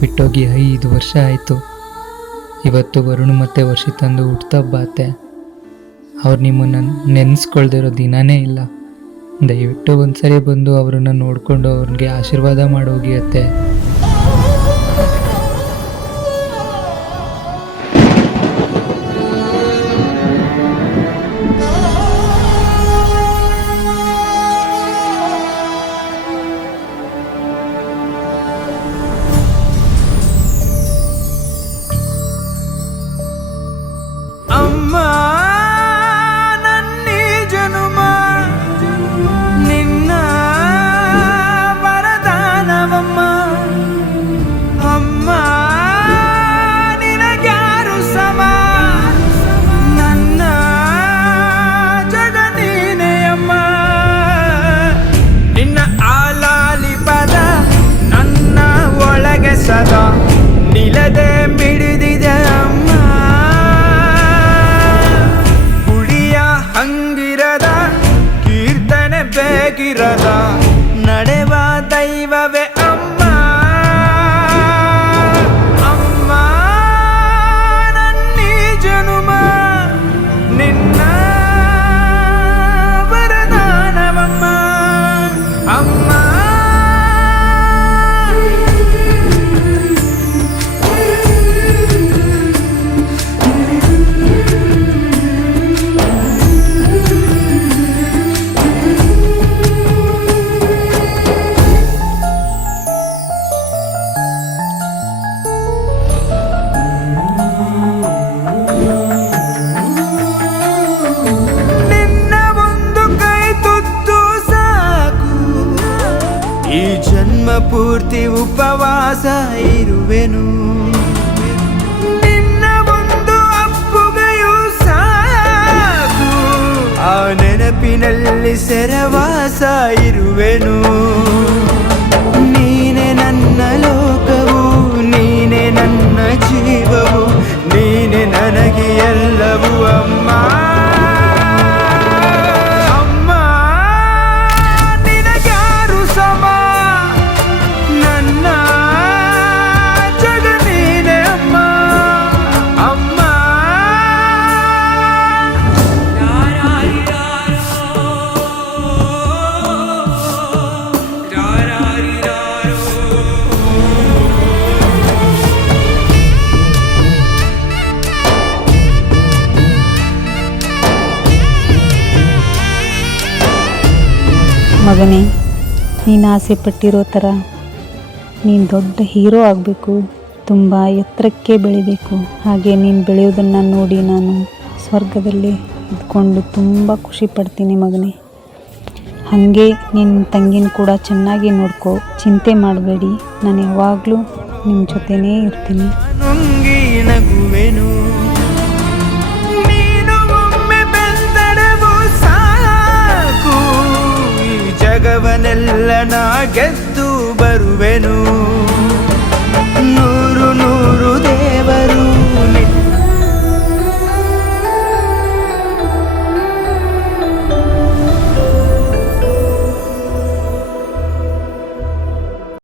ಬಿಟ್ಟೋಗಿ 5 ವರ್ಷ ಆಯಿತು. ಇವತ್ತು ವರುಣ್ ಮತ್ತು ವರ್ಷಿತಂದು ಹುಟ್ಟುಹಬ್ಬ ಅತ್ತೆ. ಅವ್ರು ನಿಮ್ಮನ್ನು ನೆನೆಸ್ಕೊಳ್ದಿರೋ ದಿನವೇ ಇಲ್ಲ. ದಯವಿಟ್ಟು ಒಂದ್ಸರಿ ಬಂದು ಅವ್ರನ್ನ ನೋಡಿಕೊಂಡು ಅವ್ರಿಗೆ ಆಶೀರ್ವಾದ ಮಾಡೋಗಿ ಅತ್ತೆ. ಅಮ್ಮ ನನ್ನಿ ಜನುಮ ನಿನ್ನ ವರದಾನವಮ್ಮ. ಅಮ್ಮ ನಿನಗ್ಯಾರು ಸಮ, ನನ್ನ ಜಗ ನೀನೇ ಅಮ್ಮ. ನಿನ್ನ ಆಲಾಲಿ ಪದ ನನ್ನ ಒಳಗೆ ಸದಾ ನಿಲದೆ ಮಿಡಿದಿದೆ ಅಮ್ಮ. ಹಂಗಿರದ ಕೀರ್ತನೆ ಬೇಕಿರದ ನಡೆವ ದೈವವೇ ಅಮ್ಮ. ಅಮ್ಮ ನನ್ನೀ ಜನುಮ ನಿನ್ನ ವರದಾನವಮ್ಮ. ಅಮ್ಮ ಈ ಜನ್ಮ ಪೂರ್ತಿ ಉಪವಾಸ ಇರುವೆನು. ನಿನ್ನ ಒಂದು ಅಪ್ಪುಗೆಯೂ ಸಾಕು, ಆ ನೆನಪಿನಲ್ಲಿ ಸೆರವಾಸ ಇರುವೆನು. ನೀನೆ ನನ್ನ ಲೋಕವು, ನೀನೆ ನನ್ನ ಜೀವವು, ನೀನೆ ನನಗೆ ಎಲ್ಲವೂ ಅಮ್ಮ. ಮಗನೇ, ನೀನು ಆಸೆ ಪಟ್ಟಿರೋ ಥರ ನೀನು ದೊಡ್ಡ ಹೀರೋ ಆಗಬೇಕು, ತುಂಬ ಎತ್ತರಕ್ಕೆ ಬೆಳಿಬೇಕು. ಹಾಗೆ ನೀನು ಬೆಳೆಯೋದನ್ನು ನೋಡಿ ನಾನು ಸ್ವರ್ಗದಲ್ಲಿ ಇದ್ಕೊಂಡು ತುಂಬ ಖುಷಿ ಪಡ್ತೀನಿ ಮಗನೇ. ಹಾಗೆ ನಿನ್ನ ತಂಗಿನ ಕೂಡ ಚೆನ್ನಾಗಿ ನೋಡ್ಕೋ, ಚಿಂತೆ ಮಾಡಬೇಡಿ. ನಾನು ಯಾವಾಗಲೂ ನಿಮ್ಮ ಜೊತೆನೇ ಇರ್ತೀನಿ. ಜಗವನೆಲ್ಲ ನಾ ಗೆದ್ದು ಬರುವೆನು.